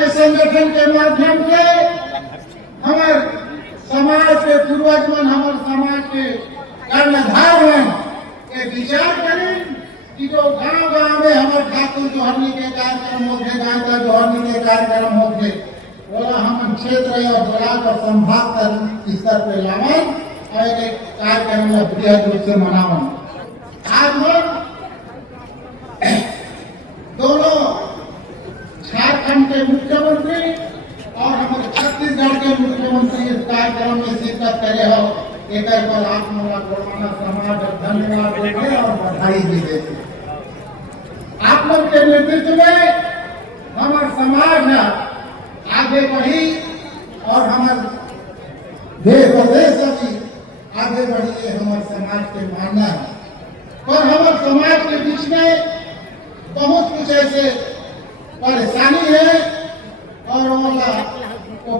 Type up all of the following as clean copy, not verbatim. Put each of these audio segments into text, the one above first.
के संगठन के माध्यम से हमारे समाज के पूर्वज मन, हमारे समाज के कर्णधार मन के विचार करें कि जो गांव-गांव में हमारे ठाकुर जोहरनी के कार्यक्रम होते, गांव का जोहरनी के कार्यक्रम होते, बोला हम क्षेत्र और ब्लॉक और संभाग स्तर पे लावन और एक कार्यक्रम में बृहद रूप से मनावन। आज हम दोनों झारखंड के मुख्यमंत्री और हमारे छत्तीसगढ़ के मुख्यमंत्री इस कार्यक्रम में शिरकत करे हो, एक बार आप लोग समाज धन्यवाद देते और बधाई भी देते। आप लोग के नेतृत्व में हमारे समाज आगे बढ़ी और हमारे देश प्रदेश भी आगे बढ़ी, ये हमारे समाज के मानना है। पर हमारे समाज के बीच में बहुत कुछ ऐसे परेशानी है और वो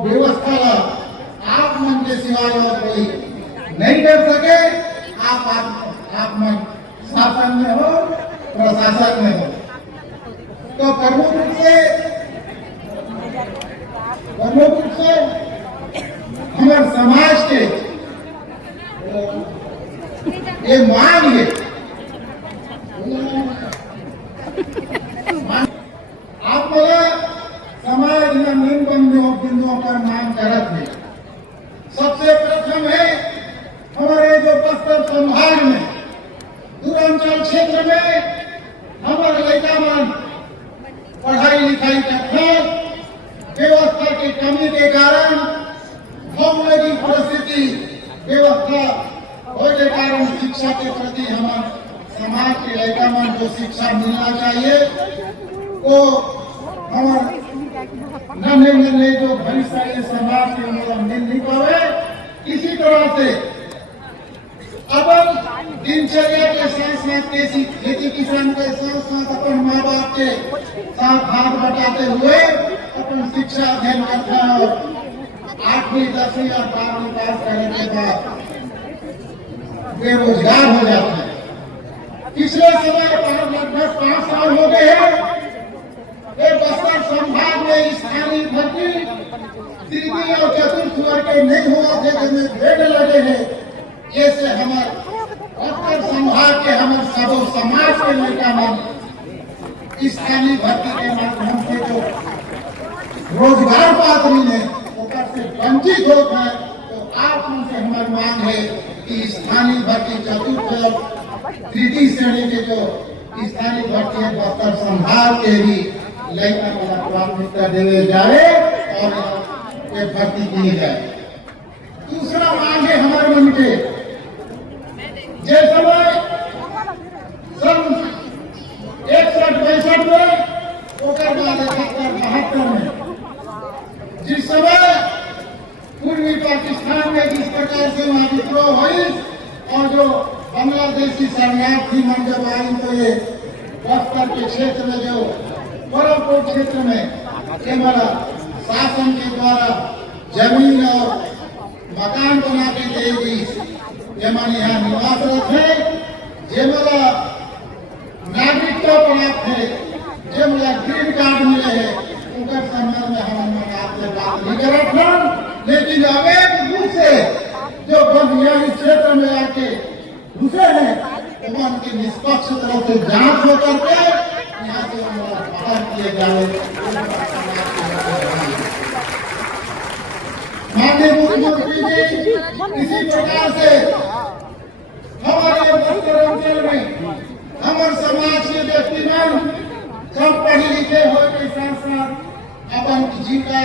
व्यवस्था आप मन के सिवाय और कोई नहीं कर सके। आप मन शासन में हो, प्रशासन में हो, तो प्रमुख रूप से हमारे समाज के ये मांग है, आप बोला समाज में निम्न बिंदुओं पर मांग करत है। सबसे प्रथम है हमारे जो बस्तर संभाग में पूर्वांचल क्षेत्र में हमारे लड़का मन पढ़ाई लिखाई करते, व्यवस्था की कमी के कारण भौगोलिक परिस्थिति व्यवस्था होने के कारण शिक्षा के प्रति हमारे समाज के लड़का मन को शिक्षा मिलना चाहिए वो हमारे नन्हे जो भविष्य समाज के मिल नहीं पावे। इसी तरह से अब दिनचर्या के साथ साथ खेती किसान के साथ साथ अपन माँ बाप के साथ हाथ बटाते हुए अपन शिक्षा अध्ययन करता है और 8वीं 10वीं और 12वीं पास करने के बाद बेरोजगार हो जाता है। पिछले समय लगभग 5 साल हो गए हैं बस्तर संभाग में स्थानीय भर्ती तृतीय और चतुर्थ वर्ग के नहीं हुआ थे, जिनमें भेड़ लगे हैं। जैसे हमारे बस्तर संभाग के हमारे सबो समाज के नेता मन स्थानीय भर्ती के माध्यम से जो रोजगार पात्र मिले ऊपर से वंचित होता है। तो आप उनसे हमारी मांग है कि स्थानीय भर्ती चतुर्थ और तृतीय श्रेणी के जो स्थानीय भर्ती है बस्तर संभाग के भी लड़का वाला प्राथमिकता देवे जाए और ये भर्ती की जाए। दूसरा मांग है हमारे मन के जिस समय सन 61-62 में ओकर बाद 71-72 में जिस समय पूर्वी पाकिस्तान में जिस प्रकार से वहां विद्रोह हुई और जो बांग्लादेशी शरणार्थी मन जब आई तो ये बस्तर के क्षेत्र में जो बरमपुर क्षेत्र में केवल शासन के द्वारा जमीन और मकान बना के देगी, जेमन यहाँ निवासरत है, जेमला नागरिकता प्राप्त है, जेमला ग्रीन कार्ड मिले है, उनका संबंध में हम आपसे बात नहीं कर रहा था। लेकिन अवैध रूप से जो बंदियां इस क्षेत्र में आके घुसे हैं उनकी निष्पक्ष तरह से जांच हो करके यहाँ से बाहर किए जाए। माननीय मुख्यमंत्री जी इसी प्रकार से हमारे बस्तर अंचल में हमारे समाज के व्यक्तिगण सब पढ़े लिखे हो के साथ साथ अपन जीविका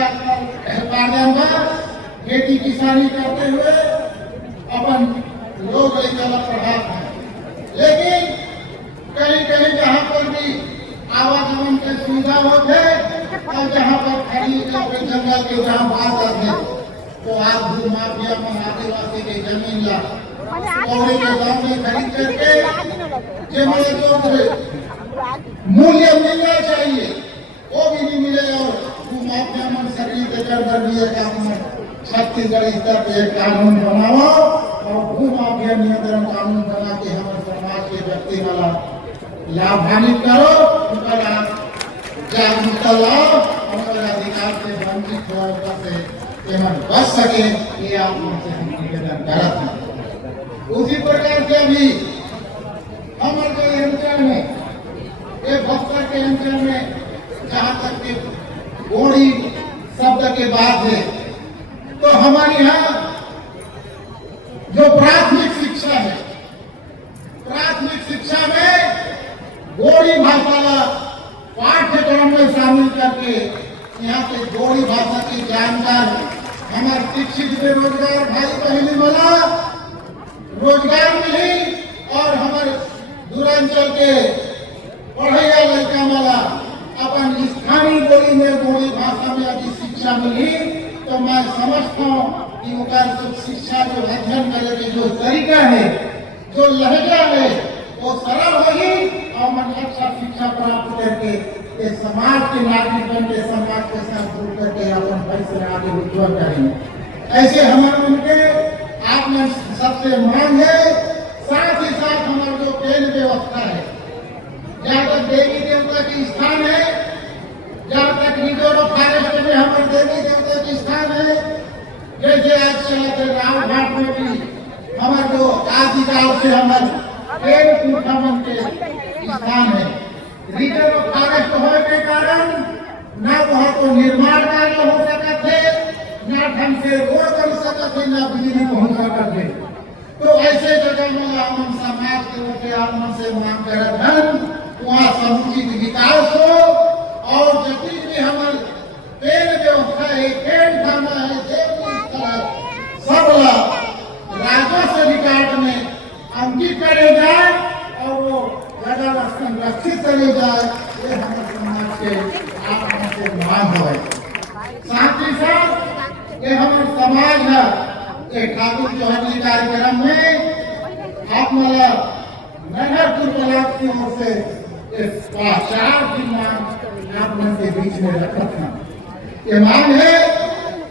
उपार्जन में खेती किसानी करते हुए अपन लोग प्रभाव है। लेकिन कहीं जहाँ पर भी आवागमन की सुविधा होते और जहाँ पर खरीद जंगल के जहाँ बात आते तो आप भू माफिया में आदिवासी की जमीन ला और के गाँव में खरीद करके जो मूल्य मिलना चाहिए वो भी नहीं मिले और भू माफिया में शरीर के कर दिए काम छत्तीसगढ़ स्तर पे एक कानून बनाओ और भू माफिया नियंत्रण कानून बना के हमारे समाज के व्यक्ति वाला लाभान्वित करो, उनका जागरूकता लाओ, हमारे अधिकार हमन बच सके ये आप हमसे हम निवेदन करत हैं। उसी प्रकार से अभी हमारे जो अंचल में ये बस्तर के अंचल में जहाँ तक के गोड़ी शब्द के बात है तो हमारे यहाँ जो प्राथमिक शिक्षा है, प्राथमिक शिक्षा में गोड़ी भाषा पाठ्यक्रम में शामिल करके यहाँ के गोड़ी भाषा की जानकार हमारे शिक्षित बेरोजगार भाई बहनी वाला रोजगार मिली और हमारे दूरांचल के पढ़ैया लड़का वाला अपन स्थानीय बोली में गोड़ी भाषा में अभी शिक्षा मिली तो मैं समझता हूँ कि उनका जो शिक्षा जो अध्ययन करे के जो तरीका है, जो लहजा है वो सरल होगी और मन अच्छा शिक्षा प्राप्त करके ये समाज के नागरिक बन के समाज के साथ जुड़ करके अपन परिसर आगे उज्जवल करेंगे। ऐसे हमारे उनके आप में सबसे मांग है। साथ ही साथ हमारा जो पेन व्यवस्था है, जहाँ तक देवी देवता की स्थान है, जहाँ तक रिजर्व फॉरेस्ट में हमारे देवी देवता की स्थान है, जैसे आज चलाते राव घाट में भी हमारे जो आदिकाल से हमारे पेड़ पूठा के स्थान है। रिजर्व फॉरेस्ट होने के कारण न वहाँ तो निर्माण कार्य हो सकते, न ढंग से रोड बन सकते, न बिजली पहुँच सकते। तो ऐसे जगह में हम समाज के ओर से आत्मा से मांग करत हैं वहाँ समुचित विकास हो और जति भी हमारे पेड़ व्यवस्था है, पेड़ थाना है, देवनी स्थल है, सब राजस्व रिकॉर्ड में अंकित करे जाए और वो जगह संरक्षित करे जाए, ये हमारे समाज के आत्मा से मांग है। साथ ही साथ ये हमारे समाज है ये ठाकुर चौहरी कार्यक्रम में आप मला नगरपुर ब्लॉक की ओर से 4 दिन मांग आप मन के बीच में रखा था। ये मांग है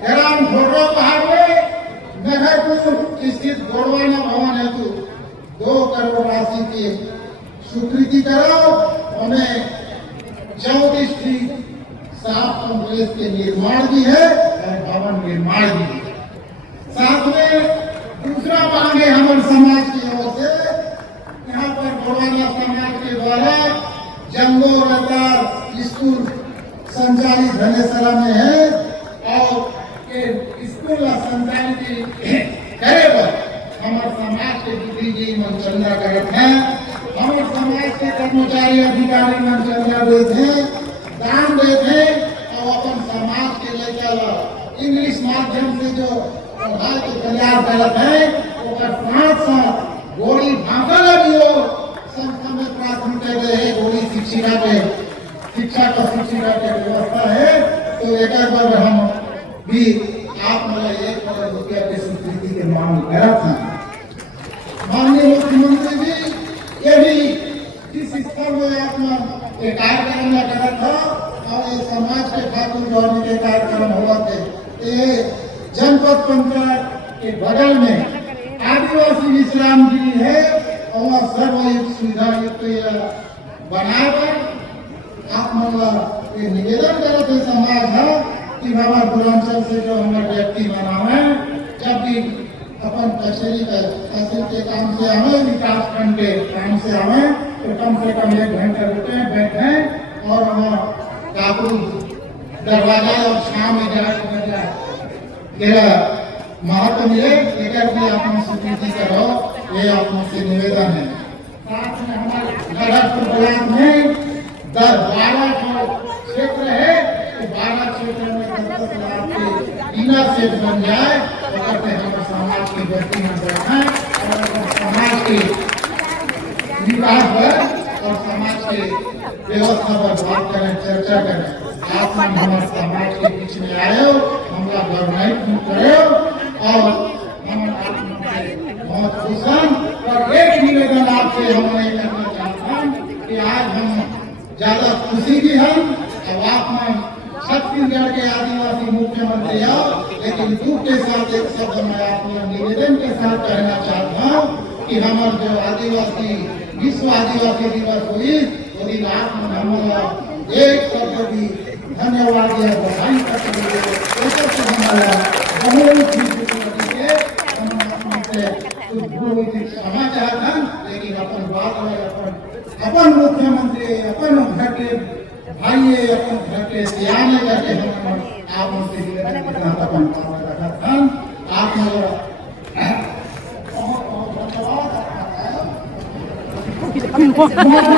ग्राम घोड़वा पहाड़ में नगरपुर स्थित गोड़वाना भवन हेतु 2 करोड़ राशि की स्वीकृति करो, उन्हें 34 साफ कॉम्प्लेक्स के निर्माण भी है और भवन निर्माण भी है। साथ में दूसरा मांग है हमारे समाज की ओर से, यहाँ पर गोड़वाना समाज के द्वारा जंगो रतार स्कूल संचालित धनेसरा में है और स्कूल संचालित करे पर हमारे समाज के बुद्धि जी मन चंदा करत हैं, हमारे समाज के कर्मचारी अधिकारी मन चंदा देते हैं, दान देते हैं और अपन समाज के लेकर इंग्लिश माध्यम से जो पढ़ाई को तैयार करत है और साथ साथ गोड़ी भाषा भी हो संस्था में प्राथमिकता दे है, गोड़ी शिक्षा के व्यवस्था है। तो एक बार हम भी आप मला 1 करोड़ रुपया की स्वीकृति के मांग करत हैं। माननीय मुख्यमंत्री जी ये भी जिस स्तर में आपने एक कार्यक्रम करत था और ये समाज के ठाकुर गौरव के कार्यक्रम हुआ थे, ये जनपद पंचायत के बगल में आदिवासी विश्राम गृह है और वहाँ सर्वयुक्त सुविधा युक्त बनाकर आप मला ये निवेदन करते समाज है कि हमारे पूर्वांचल से जो हमारे व्यक्ति बनावे जब भी अपन कचेरी तहसील के काम से आवे, विकास खंड के काम से आवे तो कम से कम 1 घंटे रुके बैठे और वहाँ काबू दरवाजा और शाम में जाए महत्व मिले, लेकर भी आपने स्वीकृति करो, ये आपने से निवेदन है। साथ में हमारे नगरपुर ब्लॉक में 12 क्षेत्र है, तो 12 क्षेत्र में 10 लाख के बिना सेट बन जाए तो करते हमारे समाज के व्यक्ति में बैठे और समाज के विकास पर और समाज के व्यवस्था पर बात करें, चर्चा करें। आप हमारे समाज के बीच में आए हो, हमारा गवर्नमेंट करे और हम बहुत खुश हैं। और एक निवेदन आपसे हम ये करना चाहता हूँ कि आज हम ज्यादा खुशी भी हैं और आप में छत्तीसगढ़ के आदिवासी मुख्यमंत्री हो, लेकिन दुख के साथ एक शब्द मैं आपको निवेदन के साथ कहना चाहता हूँ कि हमारे जो आदिवासी विश्व आदिवासी दिवस हुई उस दिन आप हमारा एक शब्द भी धन्यवाद या बधाई करते हुए हमारा बहुत ही समाचार था, लेकिन अपन बात अपन मुख्यमंत्री अपन घर के भाई अपन घर के सियाम करके हम आप उनसे अपन रखा था। आप बहुत बहुत धन्यवाद।